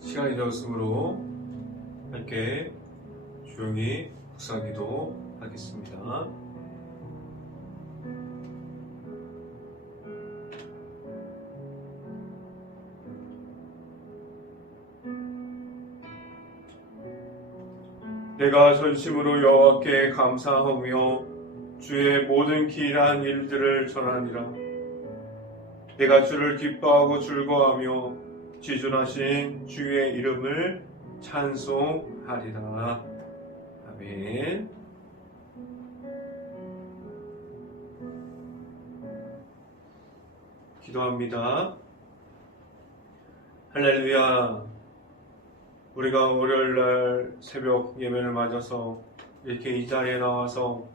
시간이 되었으므로 함께 조용히 묵상기도 하겠습니다. 내가 전심으로 여호와께 감사하며 주의 모든 기이한 일들을 전하니라. 내가 주를 기뻐하고 즐거워하며 지존하신 주의 이름을 찬송하리라. 아멘. 기도합니다. 할렐루야. 우리가 월요일날 새벽 예배를 맞아서 이렇게 이 자리에 나와서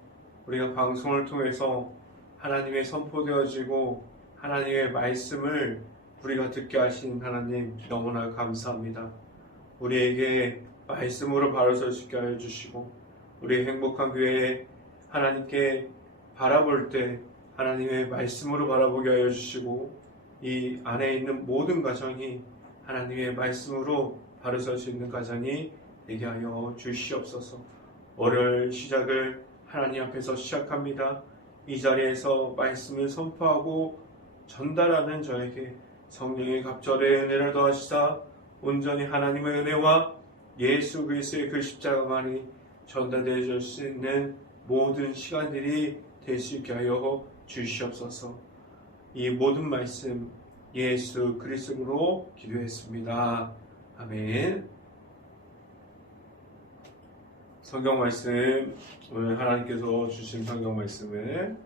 우리가 방송을 통해서 하나님의 선포되어지고 하나님의 말씀을 우리가 듣게 하신 하나님 너무나 감사합니다. 우리에게 말씀으로 바로 설 수 있게 하여 주시고 우리의 행복한 교회에 하나님께 바라볼 때 하나님의 말씀으로 바라보게 하여 주시고 이 안에 있는 모든 가정이 하나님의 말씀으로 바로 설 수 있는 가정이 되게 하여 주시옵소서. 월요일 시작을 하나님 앞에서 시작합니다. 이 자리에서 말씀을 선포하고 전달하는 저에게 성령의 갑절의 은혜를 더하시사 온전히 하나님의 은혜와 예수 그리스도의 그 십자가만이 전달되어 줄 수 있는 모든 시간들이 될 수 있게 하여 주시옵소서. 이 모든 말씀 예수 그리스도로 기도했습니다. 아멘. 성경 말씀, 오늘 하나님께서 주신 성경 말씀은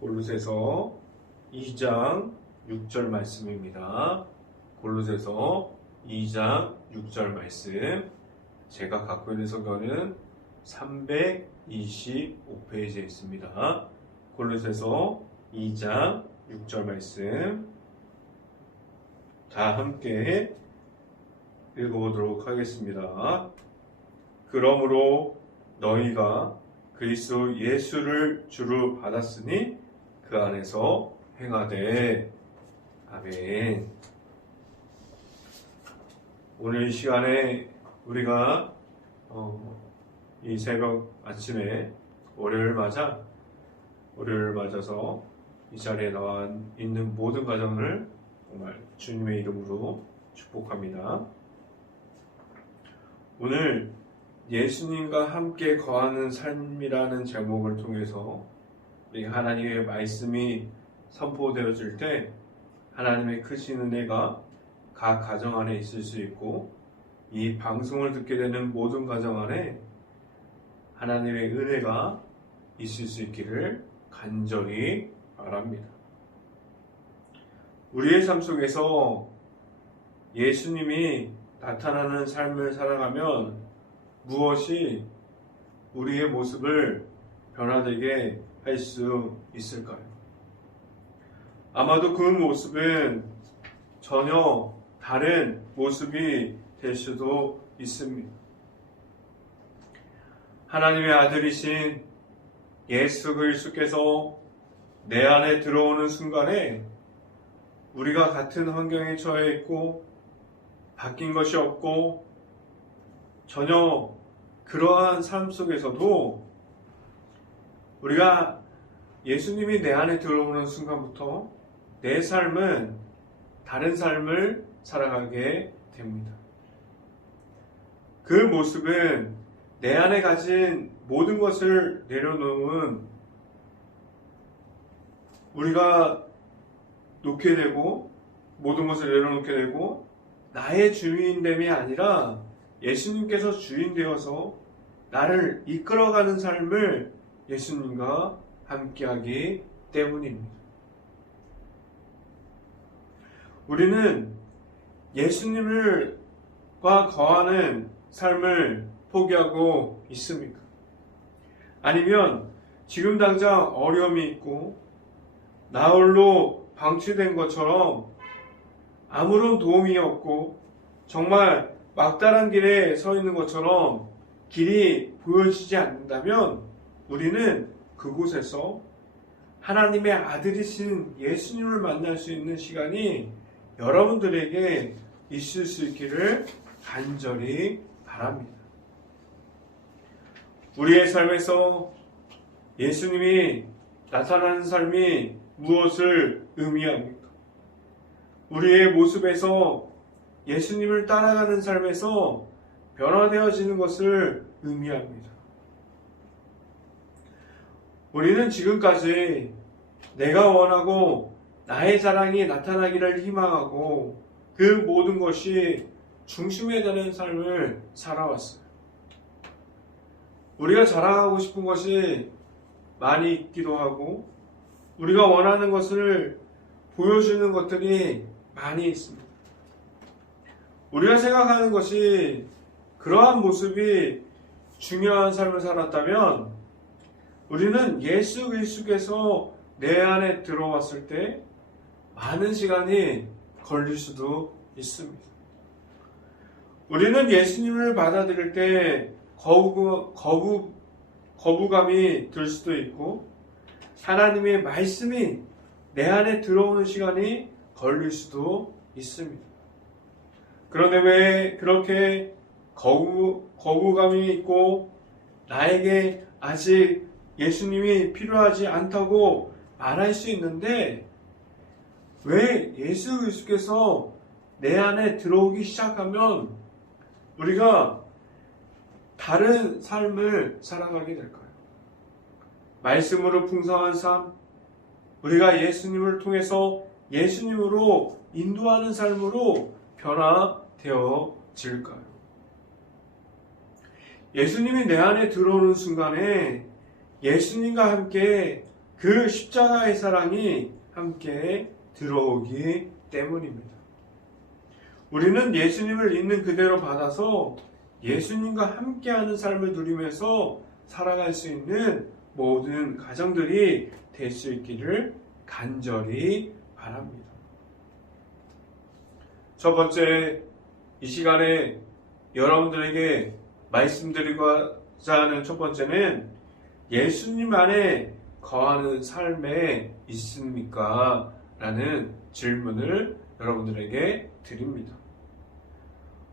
골로새서 2장 6절 말씀입니다. 골로새서 2장 6절 말씀. 제가 갖고 있는 성경은 325페이지에 있습니다. 골로새서 2장 6절 말씀. 자, 함께 읽어보도록 하겠습니다. 그러므로 너희가 그리스도 예수를 주로 받았으니 그 안에서 행하되. 아멘. 오늘 이 시간에 우리가 이 새벽 아침에 월요일을 맞아서 이 자리에 나와 있는 모든 가정을 정말 주님의 이름으로 축복합니다. 오늘 예수님과 함께 거하는 삶이라는 제목을 통해서 하나님의 말씀이 선포되어질 때 하나님의 크신 은혜가 각 가정 안에 있을 수 있고 이 방송을 듣게 되는 모든 가정 안에 하나님의 은혜가 있을 수 있기를 간절히 바랍니다. 우리의 삶 속에서 예수님이 나타나는 삶을 살아가면 무엇이 우리의 모습을 변화되게 할 수 있을까요? 아마도 그 모습은 전혀 다른 모습이 될 수도 있습니다. 하나님의 아들이신 예수 그리스도께서 내 안에 들어오는 순간에 우리가 같은 환경에 처해 있고 바뀐 것이 없고 전혀 그러한 삶 속에서도 우리가 예수님이 내 안에 들어오는 순간부터 내 삶은 다른 삶을 살아가게 됩니다. 그 모습은 내 안에 가진 모든 것을 내려놓은 우리가 놓게 되고 모든 것을 내려놓게 되고 나의 주인됨이 아니라 예수님께서 주인 되어서 나를 이끌어가는 삶을 예수님과 함께하기 때문입니다. 우리는 예수님과 거하는 삶을 포기하고 있습니까? 아니면 지금 당장 어려움이 있고 나홀로 방치된 것처럼 아무런 도움이 없고 정말 막다른 길에 서 있는 것처럼 길이 보여지지 않는다면 우리는 그곳에서 하나님의 아들이신 예수님을 만날 수 있는 시간이 여러분들에게 있을 수 있기를 간절히 바랍니다. 우리의 삶에서 예수님이 나타나는 삶이 무엇을 의미합니까? 우리의 모습에서 예수님을 따라가는 삶에서 변화되어지는 것을 의미합니다. 우리는 지금까지 내가 원하고 나의 자랑이 나타나기를 희망하고 그 모든 것이 중심에 되는 삶을 살아왔어요. 우리가 자랑하고 싶은 것이 많이 있기도 하고 우리가 원하는 것을 보여주는 것들이 많이 있습니다. 우리가 생각하는 것이 그러한 모습이 중요한 삶을 살았다면 우리는 예수 그리스도께서 내 안에 들어왔을 때 많은 시간이 걸릴 수도 있습니다. 우리는 예수님을 받아들일 때 거부감이 들 수도 있고 하나님의 말씀이 내 안에 들어오는 시간이 걸릴 수도 있습니다. 그런데 왜 그렇게 거부감이 있고 나에게 아직 예수님이 필요하지 않다고 말할 수 있는데 왜 예수 그리스도께서 내 안에 들어오기 시작하면 우리가 다른 삶을 살아가게 될까요? 말씀으로 풍성한 삶, 우리가 예수님을 통해서 예수님으로 인도하는 삶으로 변화되어질까요? 예수님이 내 안에 들어오는 순간에 예수님과 함께 그 십자가의 사랑이 함께 들어오기 때문입니다. 우리는 예수님을 있는 그대로 받아서 예수님과 함께하는 삶을 누리면서 살아갈 수 있는 모든 가정들이 될 수 있기를 간절히 바랍니다. 첫 번째, 이 시간에 여러분들에게 말씀드리고자 하는 첫 번째는 예수님 안에 거하는 삶에 있습니까? 라는 질문을 여러분들에게 드립니다.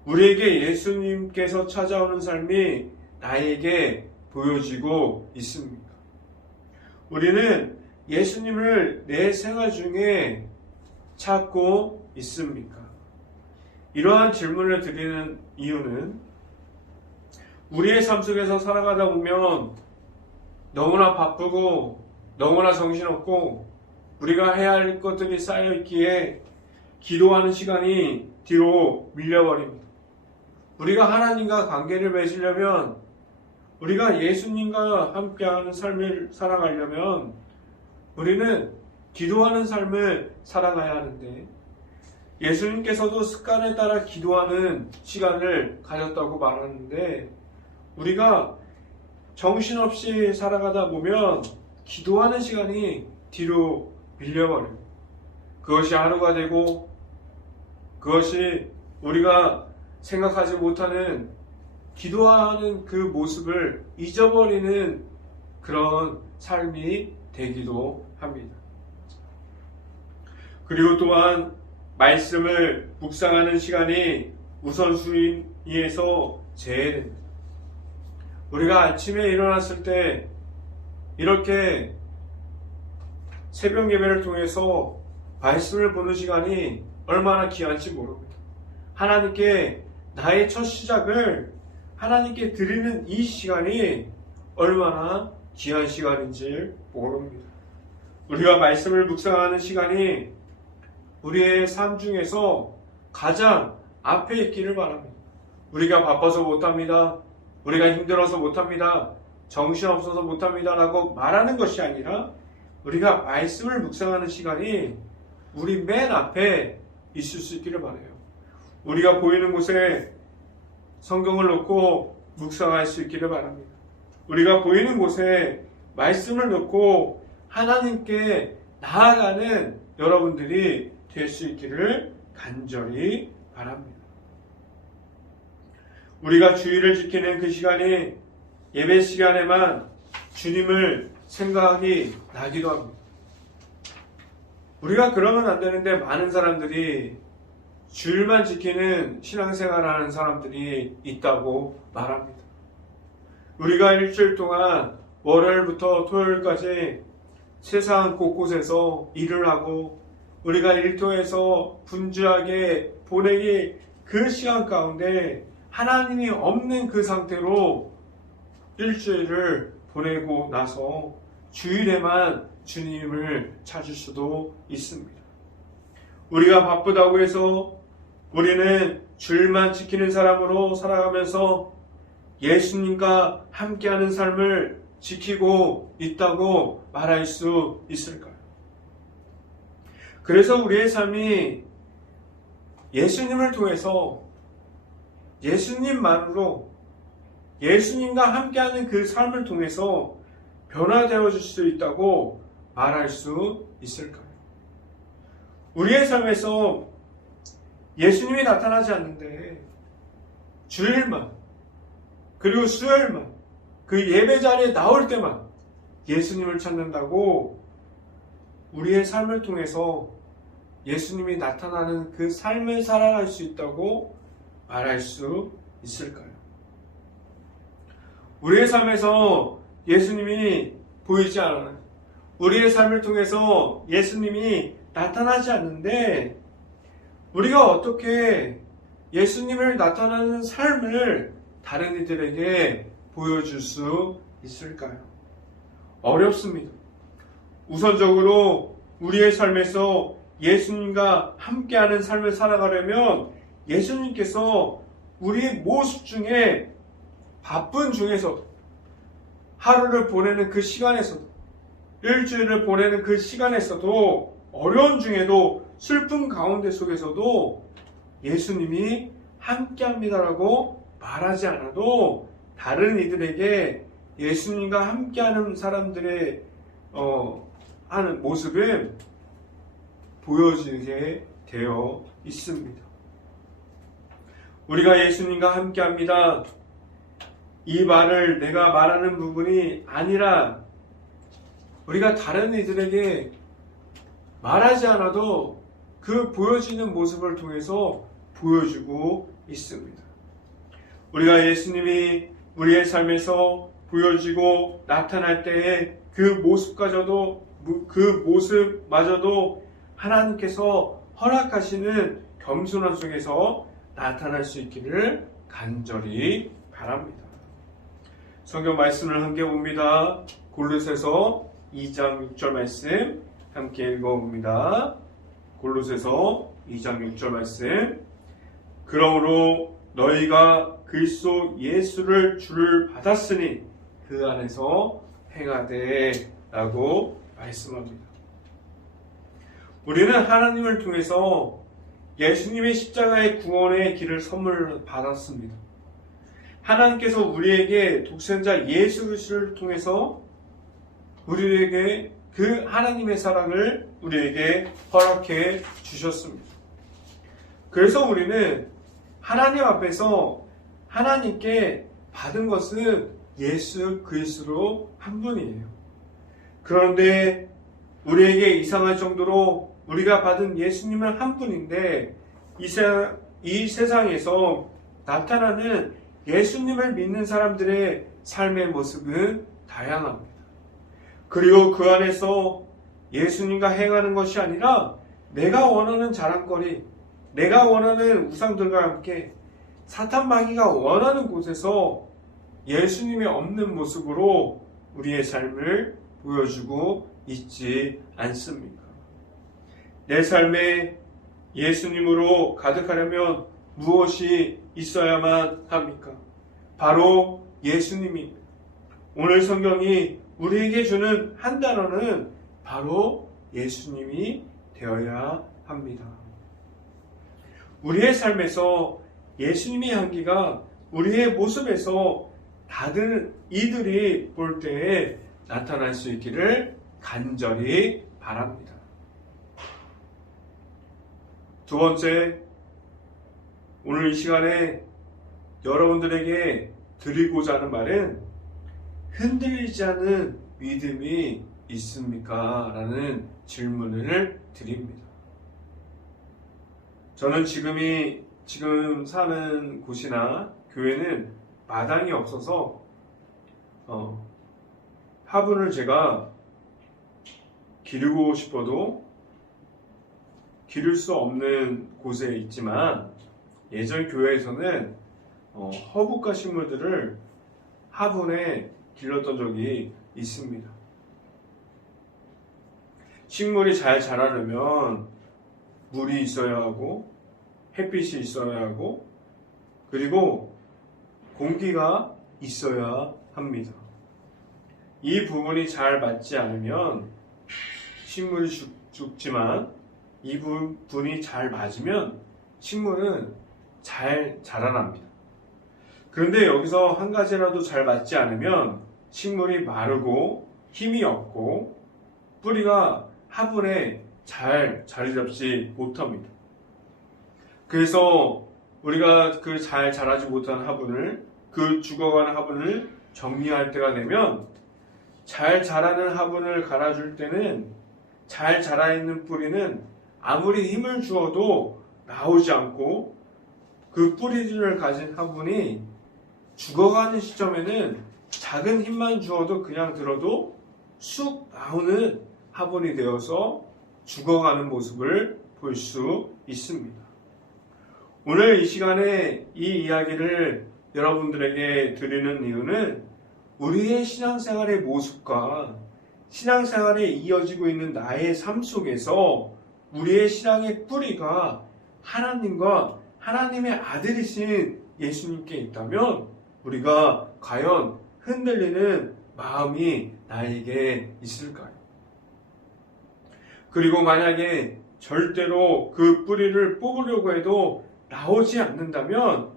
우리에게 예수님께서 찾아오는 삶이 나에게 보여지고 있습니까? 우리는 예수님을 내 생활 중에 찾고 있습니까? 이러한 질문을 드리는 이유는 우리의 삶 속에서 살아가다 보면 너무나 바쁘고 너무나 정신없고 우리가 해야 할 것들이 쌓여있기에 기도하는 시간이 뒤로 밀려버립니다. 우리가 하나님과 관계를 맺으려면 우리가 예수님과 함께하는 삶을 살아가려면 우리는 기도하는 삶을 살아가야 하는데 예수님께서도 습관에 따라 기도하는 시간을 가졌다고 말하는데 우리가 정신없이 살아가다 보면 기도하는 시간이 뒤로 밀려버려요. 그것이 하루가 되고 그것이 우리가 생각하지 못하는 기도하는 그 모습을 잊어버리는 그런 삶이 되기도 합니다. 그리고 또한 말씀을 묵상하는 시간이 우선순위에서 제외됩니다. 우리가 아침에 일어났을 때 이렇게 새벽 예배를 통해서 말씀을 보는 시간이 얼마나 귀한지 모릅니다. 하나님께 나의 첫 시작을 하나님께 드리는 이 시간이 얼마나 귀한 시간인지 모릅니다. 우리가 말씀을 묵상하는 시간이 우리의 삶 중에서 가장 앞에 있기를 바랍니다. 우리가 바빠서 못합니다. 우리가 힘들어서 못합니다. 정신없어서 못합니다. 라고 말하는 것이 아니라 우리가 말씀을 묵상하는 시간이 우리 맨 앞에 있을 수 있기를 바라요. 우리가 보이는 곳에 성경을 놓고 묵상할 수 있기를 바랍니다. 우리가 보이는 곳에 말씀을 놓고 하나님께 나아가는 여러분들이 될 수 있기를 간절히 바랍니다. 우리가 주일을 지키는 그 시간이 예배 시간에만 주님을 생각이 나기도 합니다. 우리가 그러면 안 되는데 많은 사람들이 주일만 지키는 신앙생활하는 사람들이 있다고 말합니다. 우리가 일주일 동안 월요일부터 토요일까지 세상 곳곳에서 일을 하고 우리가 일터에서 분주하게 보내기 그 시간 가운데 하나님이 없는 그 상태로 일주일을 보내고 나서 주일에만 주님을 찾을 수도 있습니다. 우리가 바쁘다고 해서 우리는 주일만 지키는 사람으로 살아가면서 예수님과 함께하는 삶을 지키고 있다고 말할 수 있을까요? 그래서 우리의 삶이 예수님을 통해서 예수님만으로 예수님과 함께하는 그 삶을 통해서 변화되어질 수 있다고 말할 수 있을까요? 우리의 삶에서 예수님이 나타나지 않는데 주일만 그리고 수요일만 그 예배 자리에 나올 때만 예수님을 찾는다고 우리의 삶을 통해서 예수님이 나타나는 그 삶을 살아갈 수 있다고 말할 수 있을까요? 우리의 삶에서 예수님이 보이지 않아요. 우리의 삶을 통해서 예수님이 나타나지 않는데 우리가 어떻게 예수님을 나타나는 삶을 다른 이들에게 보여줄 수 있을까요? 어렵습니다. 우선적으로 우리의 삶에서 예수님과 함께하는 삶을 살아가려면 예수님께서 우리 모습 중에 바쁜 중에서도 하루를 보내는 그 시간에서도 일주일을 보내는 그 시간에서도 어려운 중에도 슬픔 가운데 속에서도 예수님이 함께합니다라고 말하지 않아도 다른 이들에게 예수님과 함께하는 사람들의 하는 모습을 보여지게 되어 있습니다. 우리가 예수님과 함께합니다. 이 말을 내가 말하는 부분이 아니라 우리가 다른 이들에게 말하지 않아도 그 보여지는 모습을 통해서 보여주고 있습니다. 우리가 예수님이 우리의 삶에서 보여지고 나타날 때에 그 모습마저도 하나님께서 허락하시는 겸손함 속에서 나타날 수 있기를 간절히 바랍니다. 성경 말씀을 함께 봅니다. 골로새서 2장 6절 말씀 함께 읽어봅니다. 골로새서 2장 6절 말씀. 그러므로 너희가 그리스도 예수를 주를 받았으니 그 안에서 행하되 라고 말씀합니다. 우리는 하나님을 통해서 예수님의 십자가의 구원의 길을 선물로 받았습니다. 하나님께서 우리에게 독생자 예수 그리스도를 통해서 우리에게 그 하나님의 사랑을 우리에게 허락해 주셨습니다. 그래서 우리는 하나님 앞에서 하나님께 받은 것은 예수 그리스도 한 분이에요. 그런데 우리에게 이상할 정도로 우리가 받은 예수님은 한 분인데 이 세상에서 나타나는 예수님을 믿는 사람들의 삶의 모습은 다양합니다. 그리고 그 안에서 예수님과 행하는 것이 아니라 내가 원하는 자랑거리, 내가 원하는 우상들과 함께 사탄 마귀가 원하는 곳에서 예수님이 없는 모습으로 우리의 삶을 보여주고 있지 않습니까? 내 삶에 예수님으로 가득하려면 무엇이 있어야만 합니까? 바로 예수님입니다. 오늘 성경이 우리에게 주는 한 단어는 바로 예수님이 되어야 합니다. 우리의 삶에서 예수님의 향기가 우리의 모습에서 다른 이들이 볼 때에 나타날 수 있기를 간절히 바랍니다. 두 번째, 오늘 이 시간에 여러분들에게 드리고자 하는 말은 흔들리지 않는 믿음이 있습니까? 라는 질문을 드립니다. 저는 지금 사는 곳이나 교회는 마당이 없어서 화분을 제가 기르고 싶어도 기를 수 없는 곳에 있지만 예전 교회에서는 허브과 식물들을 화분에 길렀던 적이 있습니다. 식물이 잘 자라려면 물이 있어야 하고 햇빛이 있어야 하고 그리고 공기가 있어야 합니다. 이 부분이 잘 맞지 않으면 식물이 죽지만 이 부분이 잘 맞으면 식물은 잘 자라납니다. 그런데 여기서 한 가지라도 잘 맞지 않으면 식물이 마르고 힘이 없고 뿌리가 화분에 잘 자리 잡지 못합니다. 그래서 우리가 그 잘 자라지 못한 화분을, 그 죽어가는 화분을 정리할 때가 되면 잘 자라는 화분을 갈아줄 때는 잘 자라있는 뿌리는 아무리 힘을 주어도 나오지 않고 그 뿌리를 가진 화분이 죽어가는 시점에는 작은 힘만 주어도 그냥 들어도 쑥 나오는 화분이 되어서 죽어가는 모습을 볼 수 있습니다. 오늘 이 시간에 이 이야기를 여러분들에게 드리는 이유는 우리의 신앙생활의 모습과 신앙생활에 이어지고 있는 나의 삶 속에서 우리의 신앙의 뿌리가 하나님과 하나님의 아들이신 예수님께 있다면 우리가 과연 흔들리는 마음이 나에게 있을까요? 그리고 만약에 절대로 그 뿌리를 뽑으려고 해도 나오지 않는다면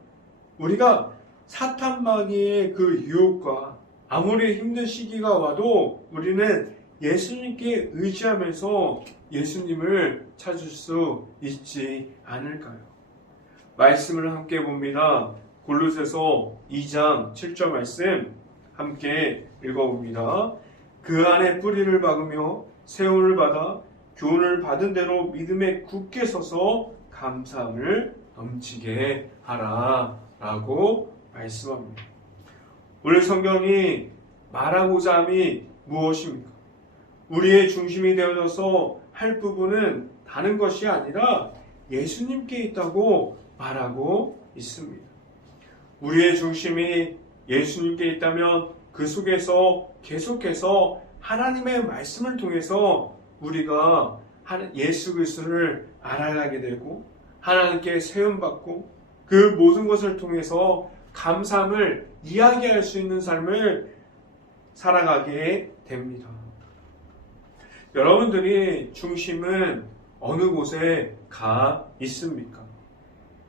우리가 사탄마귀의 그 유혹과 아무리 힘든 시기가 와도 우리는 예수님께 의지하면서 예수님을 찾을 수 있지 않을까요? 말씀을 함께 봅니다. 골로새서 2장 7절 말씀 함께 읽어봅니다. 그 안에 뿌리를 박으며 세움을 받아 교훈을 받은 대로 믿음에 굳게 서서 감사함을 넘치게 하라 라고 말씀합니다. 오늘 성경이 말하고자 함이 무엇입니까? 우리의 중심이 되어져서 할 부분은 다른 것이 아니라 예수님께 있다고 말하고 있습니다. 우리의 중심이 예수님께 있다면 그 속에서 계속해서 하나님의 말씀을 통해서 우리가 예수 그리스도를 알아가게 되고 하나님께 세움받고 그 모든 것을 통해서 감사함을 이야기할 수 있는 삶을 살아가게 됩니다. 여러분들이 중심은 어느 곳에 가 있습니까?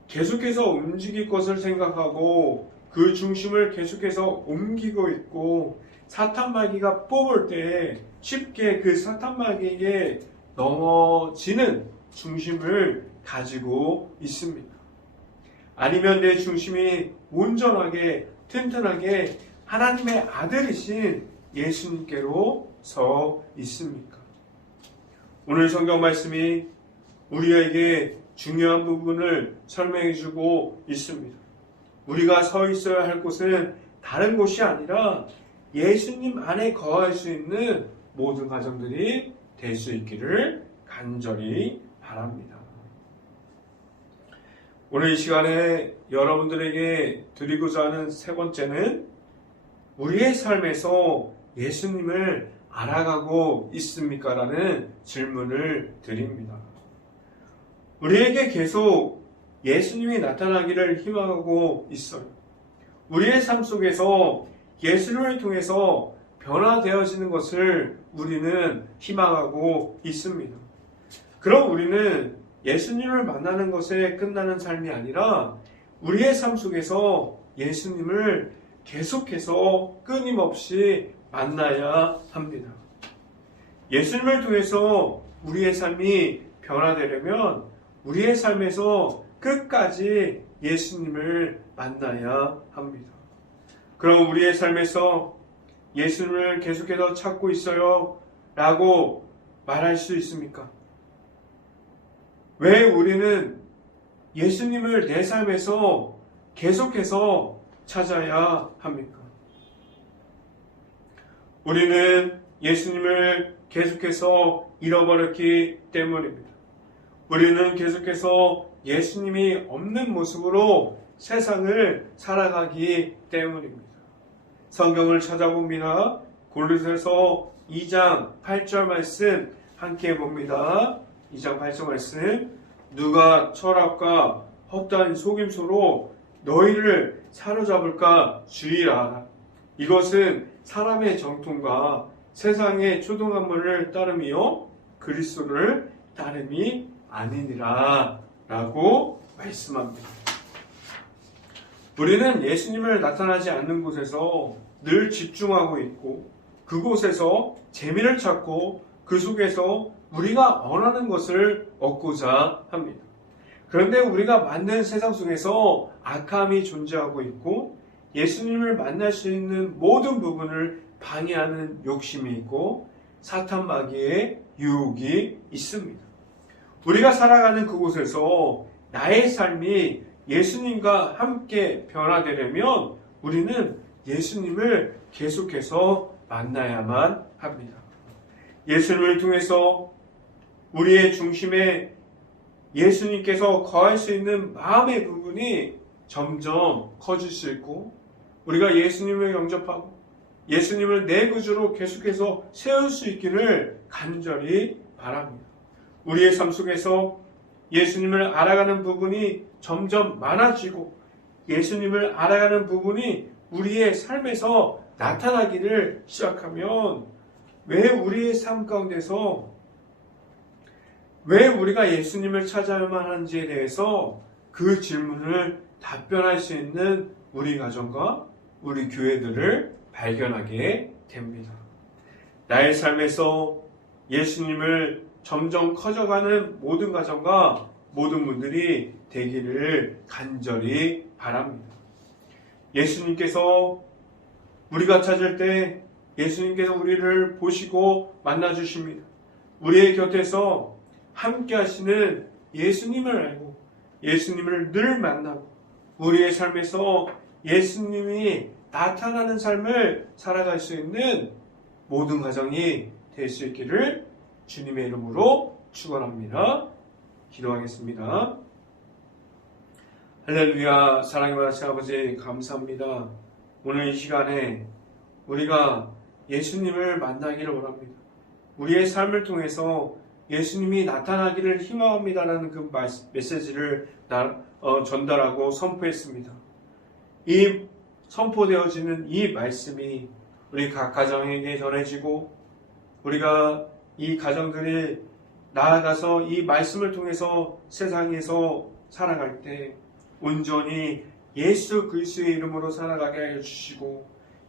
계속해서 움직일 것을 생각하고 그 중심을 계속해서 옮기고 있고 사탄마귀가 뽑을 때 쉽게 그 사탄마귀에게 넘어지는 중심을 가지고 있습니다. 아니면 내 중심이 온전하게 튼튼하게 하나님의 아들이신 예수님께로 서 있습니까? 오늘 성경 말씀이 우리에게 중요한 부분을 설명해 주고 있습니다. 우리가 서 있어야 할 곳은 다른 곳이 아니라 예수님 안에 거할 수 있는 모든 가정들이 될 수 있기를 간절히 바랍니다. 오늘 이 시간에 여러분들에게 드리고자 하는 세 번째는 우리의 삶에서 예수님을 알아가고 있습니까? 라는 질문을 드립니다. 우리에게 계속 예수님이 나타나기를 희망하고 있어요. 우리의 삶 속에서 예수님을 통해서 변화되어지는 것을 우리는 희망하고 있습니다. 그럼 우리는 예수님을 만나는 것에 끝나는 삶이 아니라 우리의 삶 속에서 예수님을 계속해서 끊임없이 만나야 합니다. 예수님을 통해서 우리의 삶이 변화되려면 우리의 삶에서 끝까지 예수님을 만나야 합니다. 그럼 우리의 삶에서 예수님을 계속해서 찾고 있어요 라고 말할 수 있습니까? 왜 우리는 예수님을 내 삶에서 계속해서 찾아야 합니까? 우리는 예수님을 계속해서 잃어버렸기 때문입니다. 우리는 계속해서 예수님이 없는 모습으로 세상을 살아가기 때문입니다. 성경을 찾아봅니다. 골로새서 2장 8절 말씀 함께 봅니다. 2장 8절 말씀. 누가 철학과 헛된 속임수로 너희를 사로잡을까 주의하라. 이것은 사람의 정통과 세상의 초등한문을 따름이요 그리스도를 따름이 아니니라 라고 말씀합니다. 우리는 예수님을 나타나지 않는 곳에서 늘 집중하고 있고 그곳에서 재미를 찾고 그 속에서 우리가 원하는 것을 얻고자 합니다. 그런데 우리가 만든 세상 속에서 악함이 존재하고 있고 예수님을 만날 수 있는 모든 부분을 방해하는 욕심이 있고 사탄 마귀의 유혹이 있습니다. 우리가 살아가는 그곳에서 나의 삶이 예수님과 함께 변화되려면 우리는 예수님을 계속해서 만나야만 합니다. 예수님을 통해서 우리의 중심에 예수님께서 거할 수 있는 마음의 부분이 점점 커질 수 있고 우리가 예수님을 영접하고 예수님을 내 구주로 계속해서 세울 수 있기를 간절히 바랍니다. 우리의 삶 속에서 예수님을 알아가는 부분이 점점 많아지고 예수님을 알아가는 부분이 우리의 삶에서 나타나기를 시작하면 왜 우리의 삶 가운데서 왜 우리가 예수님을 찾아야만 하는지에 대해서 그 질문을 답변할 수 있는 우리 가정과 우리 교회들을 발견하게 됩니다. 나의 삶에서 예수님을 점점 커져가는 모든 가정과 모든 분들이 되기를 간절히 바랍니다. 예수님께서 우리가 찾을 때 예수님께서 우리를 보시고 만나주십니다. 우리의 곁에서 함께 하시는 예수님을 알고 예수님을 늘 만나고 우리의 삶에서 예수님이 나타나는 삶을 살아갈 수 있는 모든 가정이 될 수 있기를 주님의 이름으로 축원합니다. 기도하겠습니다. 할렐루야. 사랑의 많으신 아버지 감사합니다. 오늘 이 시간에 우리가 예수님을 만나기를 원합니다. 우리의 삶을 통해서 예수님이 나타나기를 희망합니다라는 그 메시지를 전달하고 선포했습니다. 이 선포되어지는 이 말씀이 우리 각 가정에게 전해지고 우리가 이 가정들이 나아가서 이 말씀을 통해서 세상에서 살아갈 때 온전히 예수 그리스도의 이름으로 살아가게 하여 주시고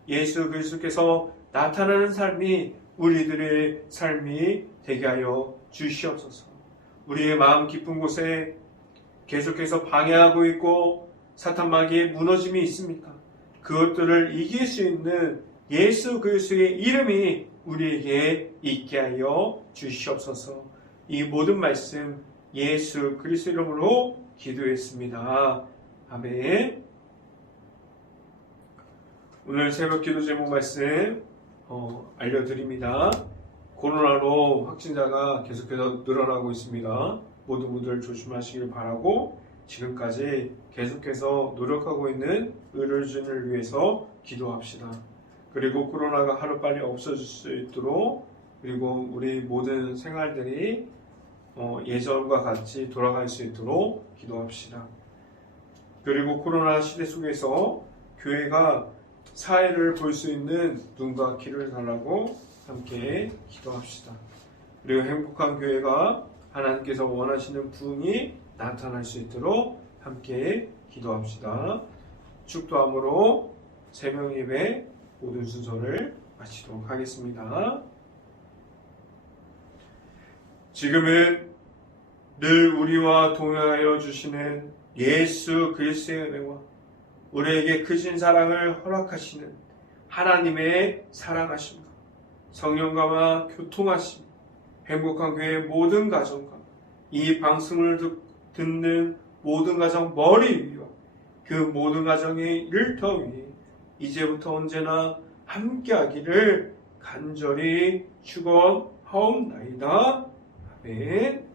예수 그리스도께서 나타나는 삶이 우리들의 삶이 되게 하여 주시옵소서. 우리의 마음 깊은 곳에 계속해서 방해하고 있고 사탄 마귀의 무너짐이 있습니까? 그것들을 이길 수 있는 예수 그리스도의 이름이 우리에게 있게 하여 주시옵소서. 이 모든 말씀 예수 그리스도 이름으로 기도했습니다. 아멘. 오늘 새벽 기도 제목 말씀 알려드립니다. 코로나로 확진자가 계속해서 늘어나고 있습니다. 모든 분들 조심하시길 바라고 지금까지 계속해서 노력하고 있는 의료진을 위해서 기도합시다. 그리고 코로나가 하루빨리 없어질 수 있도록 그리고 우리 모든 생활들이 예전과 같이 돌아갈 수 있도록 기도합시다. 그리고 코로나 시대 속에서 교회가 사회를 볼 수 있는 눈과 귀를 달라고 함께 기도합시다. 그리고 행복한 교회가 하나님께서 원하시는 부흥이 나타날 수 있도록 함께 기도합시다. 축도함으로 새벽 예배 모든 순서를 마치도록 하겠습니다. 지금은 늘 우리와 동행하여 주시는 예수 그리스도의 은혜와 우리에게 크신 사랑을 허락하시는 하나님의 사랑하심과 성령과와 교통하심, 행복한 교회의 모든 가정과 이 방송을 듣는 모든 가정 머리 위와 그 모든 가정의 일터 위에 이제부터 언제나 함께하기를 간절히 축원하옵나이다. 아멘.